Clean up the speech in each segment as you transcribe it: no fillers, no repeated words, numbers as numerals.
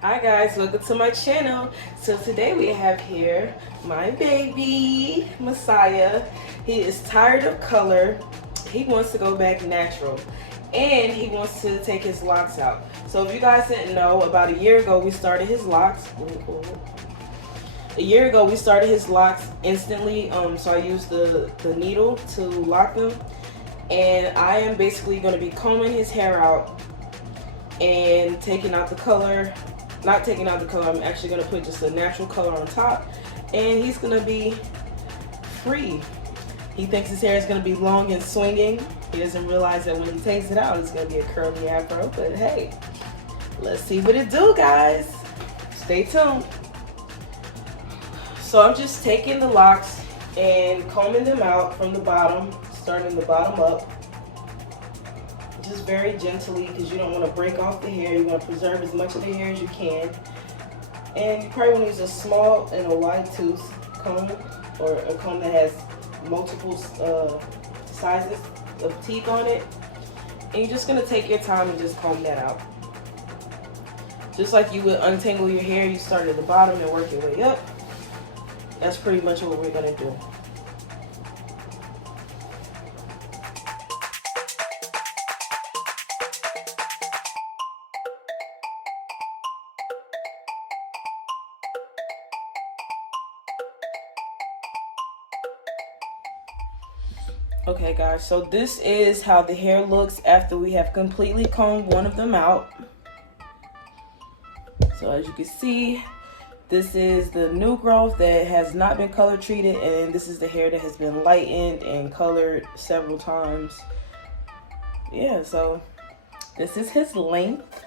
Hi guys, welcome to my channel. So today we have here my baby, Messiah. He is tired of color. He wants to go back natural. And he wants to take his locks out. So if you guys didn't know, about a year ago we started his locks. A year ago we started his locks instantly. So I used the needle to lock them. And I am basically going to be combing his hair out and taking out the color. Not taking out the color, I'm actually going to put just a natural color on top, and he's going to be free. He thinks his hair is going to be long and swinging. He doesn't realize that when he takes it out, it's going to be a curly afro, but hey, let's see what it do, guys. Stay tuned. So I'm just taking the locks and combing them out from the bottom, starting the bottom up. Just very gently, because you don't want to break off the hair. You want to preserve as much of the hair as you can. And you probably want to use a small and a wide tooth comb, or a comb that has multiple sizes of teeth on it. And you're just going to take your time and just comb that out. Just like you would untangle your hair, you start at the bottom and work your way up. That's pretty much what we're going to do. Okay guys, so this is how the hair looks after we have completely combed one of them out. So as you can see, this is the new growth that has not been color treated, and this is the hair that has been lightened and colored several times. Yeah, so this is his length,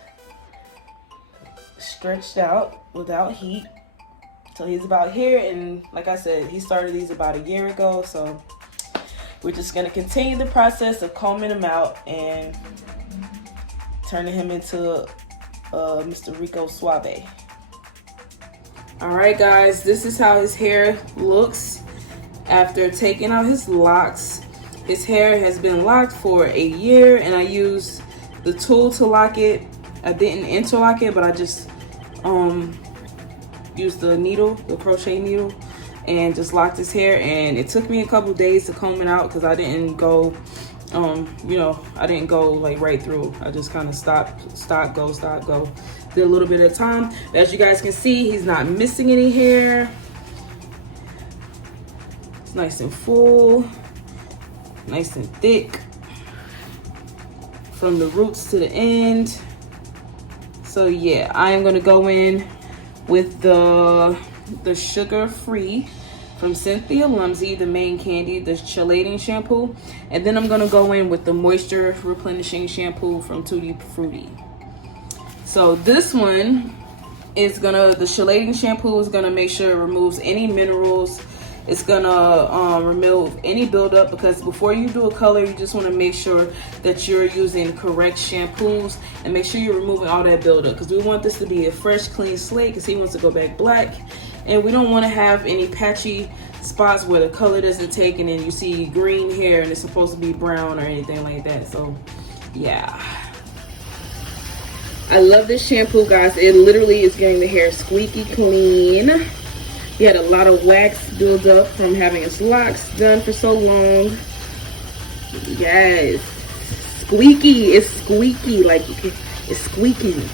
stretched out without heat. So he's about here, and like I said, he started these about a year ago, so we're just going to continue the process of combing him out and turning him into Mr. Rico Suave. Alright guys, this is how his hair looks after taking out his locks. His hair has been locked for a year, and I used the tool to lock it. I didn't interlock it, but I just used the needle, the crochet needle, and just locked his hair. And it took me a couple days to comb it out because I didn't go I didn't go like right through. I just kind of stop, go, did a little bit at a time. As you guys can see, he's not missing any hair. It's nice and full, nice and thick from the roots to the end. So yeah, I am going to go in with the sugar free from Cynthia Lumsey, the main candy, the chelating shampoo, and then I'm gonna go in with the moisture replenishing shampoo from Tutti Frutti. So this one is the chelating shampoo is gonna make sure it removes any minerals. It's gonna remove any buildup, because before you do a color, you just want to make sure that you're using correct shampoos, and make sure you're removing all that buildup, because we want this to be a fresh, clean slate, because he wants to go back black. And we don't want to have any patchy spots where the color doesn't take, and then you see green hair and it's supposed to be brown or anything like that. So yeah, I love this shampoo, guys. It literally is getting the hair squeaky clean. He had a lot of wax build up from having his locks done for so long. Yes, squeaky. It's squeaky, like it's squeaking.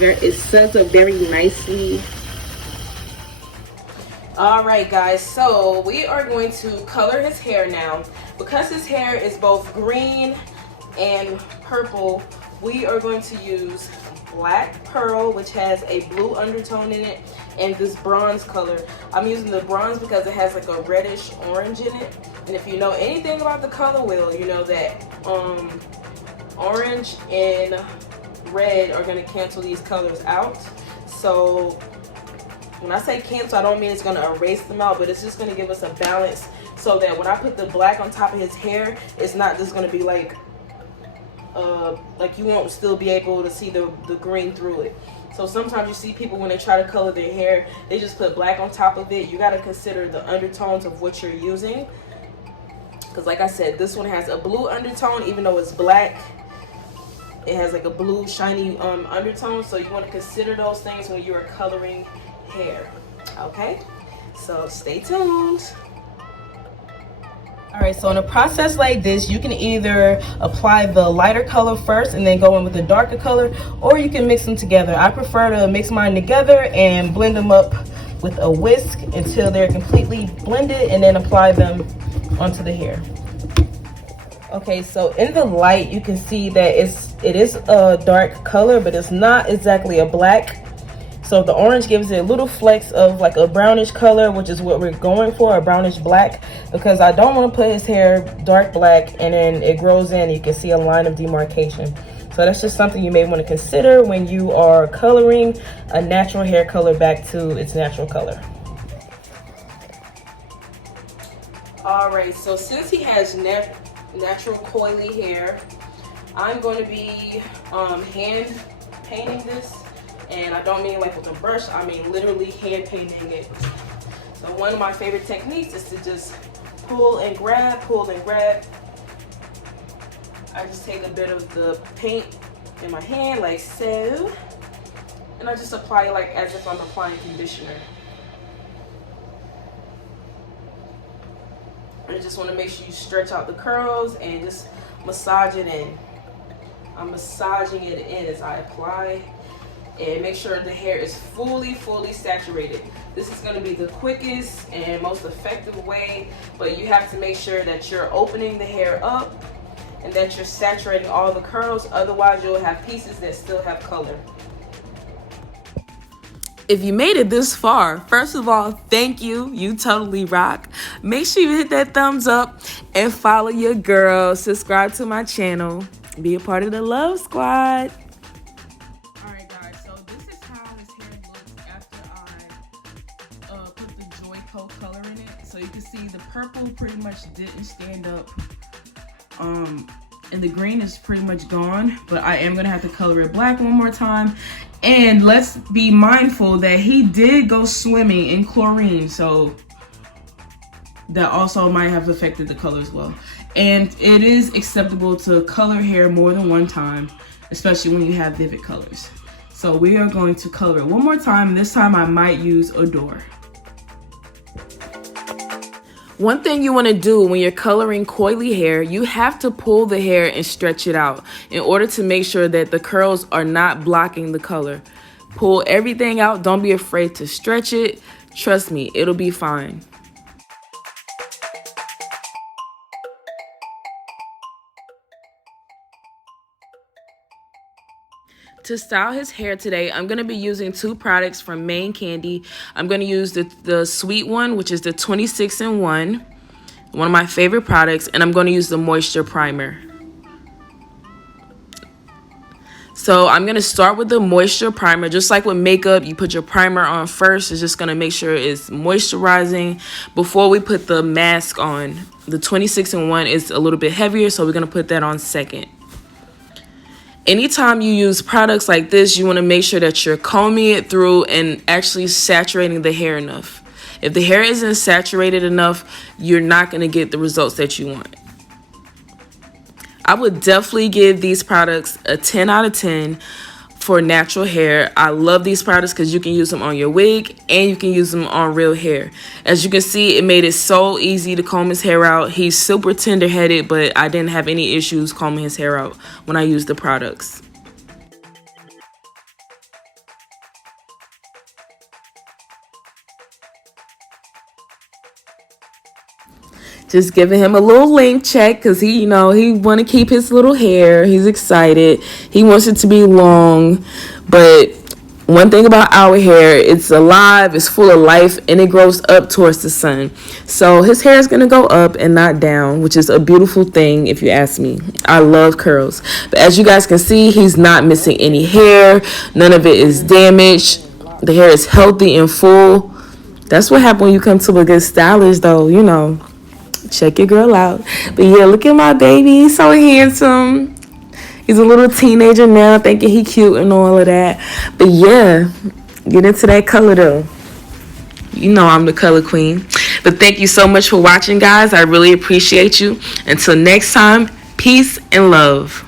It suds up very nicely. Alright guys, so we are going to color his hair now. Because his hair is both green and purple, we are going to use black pearl, which has a blue undertone in it, and this bronze color. I'm using the bronze because it has like a reddish orange in it. And if you know anything about the color wheel, you know that orange and red are going to cancel these colors out. So when I say cancel, I don't mean it's going to erase them out, but it's just going to give us a balance, so that when I put the black on top of his hair, it's not just going to be like you won't still be able to see the green through it. So sometimes you see people when they try to color their hair, they just put black on top of it. You got to consider the undertones of what you're using, because like I said, this one has a blue undertone even though it's black. It has like a blue shiny undertone, so you want to consider those things when you are coloring hair. Okay, so stay tuned. All right, so in a process like this, you can either apply the lighter color first and then go in with the darker color, or you can mix them together. I prefer to mix mine together and blend them up with a whisk until they're completely blended, and then apply them onto the hair. Okay, so in the light, you can see that it is a dark color, but it's not exactly a black. So the orange gives it a little flecks of like a brownish color, which is what we're going for, a brownish black, because I don't want to put his hair dark black and then it grows in, you can see a line of demarcation. So that's just something you may want to consider when you are coloring a natural hair color back to its natural color. All right, so since he has natural coily hair, I'm going to be hand painting this. And I don't mean like with a brush, I mean literally hand painting it. So one of my favorite techniques is to just pull and grab, pull and grab. I just take a bit of the paint in my hand like so, and I just apply it like as if I'm applying conditioner. And I just want to make sure you stretch out the curls and just massage it in. I'm massaging it in as I apply. And make sure the hair is fully saturated. This is going to be the quickest and most effective way, but you have to make sure that you're opening the hair up and that you're saturating all the curls. Otherwise, you'll have pieces that still have color. If you made it this far, first of all, thank you. You totally rock. Make sure you hit that thumbs up and follow your girl. Subscribe to my channel. Be a part of the Love Squad. Color in it, so you can see the purple pretty much didn't stand up, and the green is pretty much gone, but I am gonna have to color it black one more time. And let's be mindful that he did go swimming in chlorine, so that also might have affected the color as well. And it is acceptable to color hair more than one time, especially when you have vivid colors. So we are going to color it one more time. This time I might use Adore. One thing you want to do when you're coloring coily hair, you have to pull the hair and stretch it out in order to make sure that the curls are not blocking the color. Pull everything out. Don't be afraid to stretch it. Trust me, it'll be fine. To style his hair today, I'm going to be using two products from Main Candy. I'm going to use the sweet one, which is the 26-in-1, one of my favorite products, and I'm going to use the moisture primer. So I'm going to start with the moisture primer. Just like with makeup, you put your primer on first. It's just going to make sure it's moisturizing before we put the mask on. The 26-in-1 is a little bit heavier, so we're going to put that on second. Anytime you use products like this, you want to make sure that you're combing it through and actually saturating the hair enough. If the hair isn't saturated enough, you're not going to get the results that you want. I would definitely give these products a 10 out of 10 for natural hair. I love these products because you can use them on your wig and you can use them on real hair. As you can see, it made it so easy to comb his hair out. He's super tender-headed, but I didn't have any issues combing his hair out when I used the products. Just giving him a little length check because he want to keep his little hair. He's excited. He wants it to be long. But one thing about our hair, it's alive, it's full of life, and it grows up towards the sun. So his hair is going to go up and not down, which is a beautiful thing if you ask me. I love curls. But as you guys can see, he's not missing any hair. None of it is damaged. The hair is healthy and full. That's what happens when you come to a good stylist, though, Check your girl out. But yeah, look at my baby. He's so handsome. He's a little teenager now, thinking he cute and all of that. But yeah, get into that color though. I'm the color queen. But thank you so much for watching, guys. I really appreciate you. Until next time, peace and love.